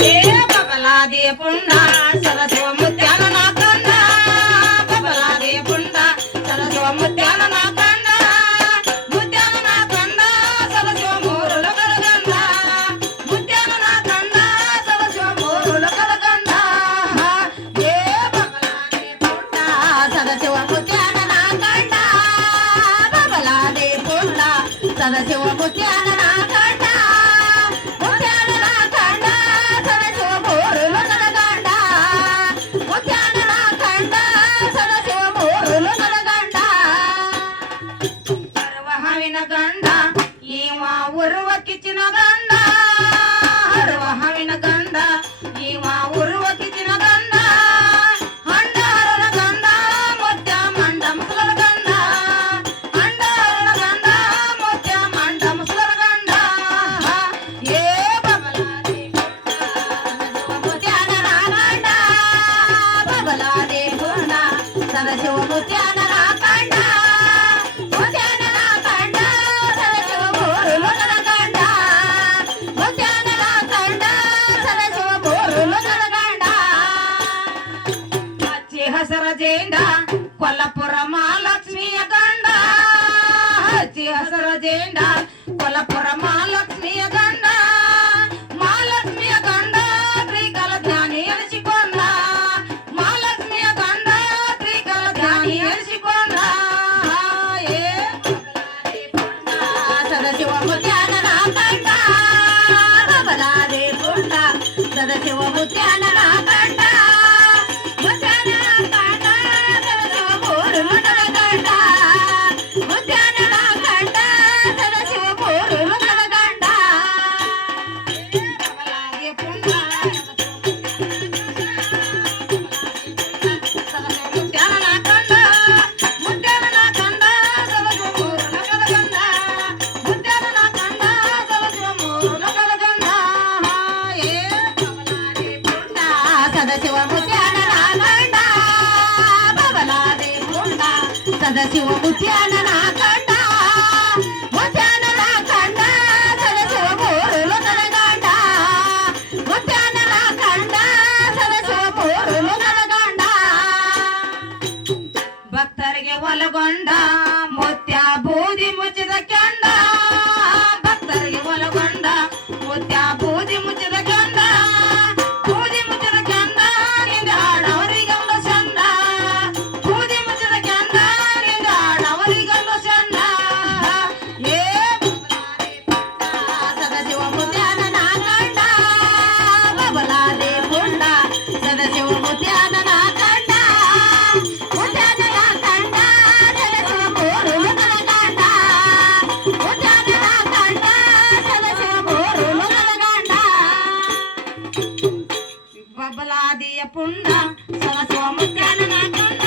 बबलादी पुंडा सदाशिव मुत्यान नाकंड बबलादी पुंडा सदाशिव मुत्यान नाकंड मुत्यान नाकंड सदाशिव ಮೂರು ಲೋಕದ ಮುತ್ಯಾನ ನಾಕಂಡ ಸದಾಶಿವ ಮೂರು ಲೋಕದ ಏ ಬಬಲಾದಿ ಪುಂಡ ಸದಾಶಿವ ಮುತ್ಯಾನ ನಾಕಂಡ ಬಬಲಾದಿ ಪುಂಡ ಸದಾಶಿವ ಮುತ್ಯಾನ ನಾಕಂಡ ಗಂಡ ಇವ ಉರುವ ಕಿಚ್ಚಿನ ಗಂಡ ಹರುವ ಹಾವಿನ ಗಂಡ ಇವ ಉರುವ ಕಿಚ್ಚಿನ ಗಂಡ ಹಂಡಾರನ ಗಂಡ ಮುತ್ಯ ಮಂಡ ಮುಸಲರ ಗಂಡ ಹಂಡಾರನ ಗಂಡ ಮುತ್ಯ ಮಂಡ ಮುಸಲರ ಗಂಡ ಏ ಬಬಲಾದಿ ಮುತ್ಯಾನ ಗಂಡ ಬಬಲಾದಿ ಗುಣ ಸದಾಶಿವ ಮುತ್ಯಾನ ಗಂಡ ಹಸರ ಜೇಂಡ ಕೊಲ್ಲಾಪುರ ಮಹಾಲಕ್ಷ್ಮಿಯ ಗಂಡ ಹಚ್ಚಿ ಹಸರ ಜೇಂಡ ಕೊಲ್ಲಾಪುರ ಮಹಾಲಕ್ಷ್ಮಿಯ ಗಂಡ ಮಹಾಲಕ್ಷ್ಮಿಯ ಗಂಡ ತ್ರಿಕಾಲ ಧ್ಯಾನಿ ಎನಿಸಿಕೊಂಡ ಮಹಾಲಕ್ಷ್ಮಿಯ ಗಂಡ ತ್ರಿಕಾಲ ಧ್ಯಾನಿ ಎನಿಸಿಕೊಂಡ ಏ ಸದಾಶಿವ ಮುತ್ಯಾನ ನಾಕಂಡ ಬಬಲಾದಿ ಪುಂಡ ಸದಾಶಿವ ಮುತ್ಯಾನ ನಾಕಂಡ ಸದಾಶಿವ ಮುತ್ಯಾನ ನಾಕಂಡ ಬಬಲಾದಿ ಪುಂಡ ಸದಾಶಿವ ಮುತ್ಯಾನ ನಾಕಂಡ ಮುತ್ಯಾನ ನಾಕಂಡ ಸದಾಶಿವ ಮೂರು ಲೋಕದ ಗಂಡ ಮುತ್ಯಾನ ನಾಕಂಡ ಸದಾಶಿವ ಮೂರು ಲೋಕದ ಗಂಡ ಭಕ್ತರಿಗೆ ಒಲಗೊಂಡ ಮುತ್ಯ ಬೂದಿ ಮುಚ್ಚಿದ ಕೆಂಡ ಭಕ್ತರಿಗೆ ಒಲಗೊಂಡ ಮುತ್ಯ ಬೂದಿ ಮುಚ್ಚಿದ ಕೆಂಡ ಸದಾಶಿವ ಮುತ್ಯಾನ ನಾಕಂಡ ಮುತ್ಯಾನ ನಾಕಂಡ ಸದಾಶಿವ ಮೂರು ಲೋಕದ ಗಂಡ ಮುತ್ಯಾನ ನಾಕಂಡ ಸದಾಶಿವ ಮೂರು ಲೋಕದ ಗಂಡ ಬಬಲಾದಿಯ ಪುಂಡ ಸದಾಶಿವ ಮುತ್ಯಾನ ನಾಕಂಡ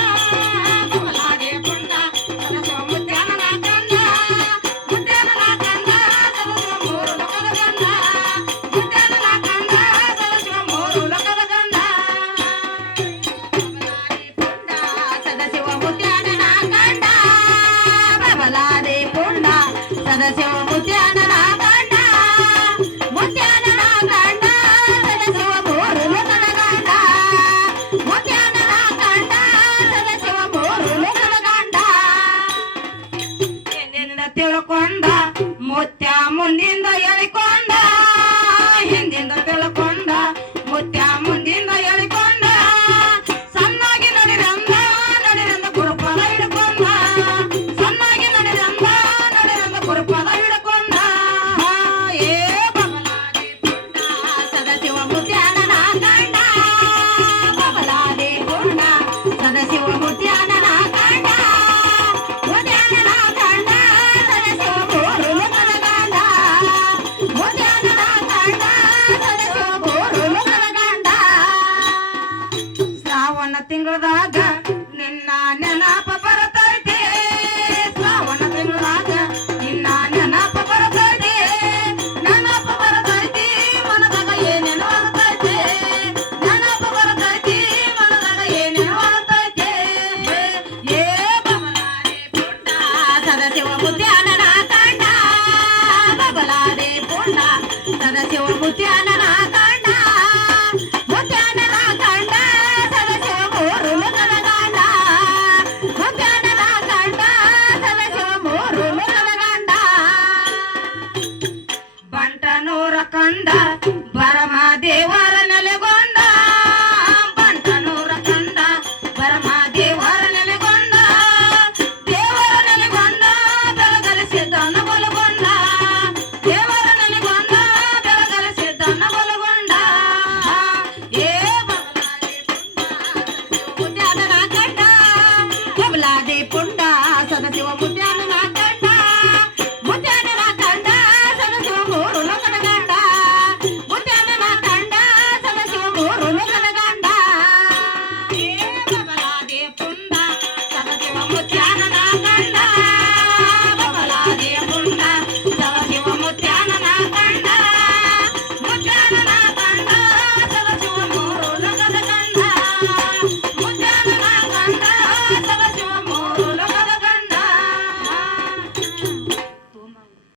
ಬಬಲಾದಿಯ ಪುಂಡ ಸದಾಶಿವ ಮುತ್ಯಾನ ನಾಕಂಡ ಮುತ್ಯಾನ ನಾಕಂಡ ಸದಾಶಿವ ಮೂರು ಲೋಕದ ಗಂಡ ಮುತ್ಯಾನ ನಾಕಂಡ ಸದಾಶಿವ ಮೂರು ಲೋಕದ ಗಂಡ ಸದಾಶಿವ ಮುತ್ಯಾನ ನಾಕಂಡ ಬಬಲಾದಿ ಪುಂಡ ಸದಾಶಿವ ಮುತ್ಯಾನ ನಾಕಂಡ ಮುತ್ಯಾನ ನಾಕಂಡ ಸದಾಶಿವ ಮೂರು ಲೋಕದ ಗಂಡ ಮುತ್ಯಾನ ನಾಕಂಡ ಸದಾಶಿವ ಮೂರು ಲೋಕದ ಗಂಡ ಹಿಂದಿಂದ ತಿಳ್ಕೊಂಡ ಮುತ್ಯ ಮುಂದಿಂದ ಎಳಿಕೊಂಡ ಹಿಂದಿಂದ ತಿಳ್ಕೊಂಡ ಮುತ್ಯ ಮುಂದಿಂದ ಎಳಿಕೊಂಡ ಸಣ್ಣಾಗಿ ನಡಿರಂದ ನಡಿರಂದ ಗುರುಪದ ಹಿಡ್ಕೊಂಡ ಸಣ್ಣಾಗಿ ನಡಿರಂದ ನಡಿರಂದ ಗುರುಪದ ಹಿಡ್ಕೊಂಡ ಏ ಬಬಲಾದಿ ಪುಂಡ ಸದಾಶಿವ ಮುತ್ಯಾನ ನಾಕಂಡ ಬಬಲಾದಿ ಪುಂಡ ಸದಾಶಿವ ಮುತ್ಯಾನ ನಾಕಂಡ ಮುತ್ಯಾನ ನಾಕಂಡ ಸದಾಶಿವ ಮೂರು ಲೋಕದ ಗಂಡ ಮುತ್ಯಾನ ನಾಕಂಡ ಸದಾಶಿವ ಮೂರು ಲೋಕದ ಗಂಡ ಶ್ರಾವಣ ತಿಂಗಳದಾಗ ನಿನ್ನ ನೆನಪ ಬರತೈತೆ ಶ್ರಾವಣ ತಿಂಗಳದಾಗ ನಿನ್ನ ನೆನಪ ಬರತೈತೆ ನೆನಪ ಬರತೈತಿ ಮನದಾಗ ಏನೇನು ಆಗತೈತೆ ನೆನಪ ಬರತೈತಿ ಮನದಾಗ ಏನೇನು ಆಗತೈತೆ ಏ ಬಬಲಾದಿ ಪುಂಡ ಸದಾಶಿವ ಮುತ್ಯಾನ ನಾಕಂಡ ಬಬಲಾದಿ ಪುಂಡ ಸದಾಶಿವ ಮುತ್ಯಾನ ನಾಕಂಡ ಬರ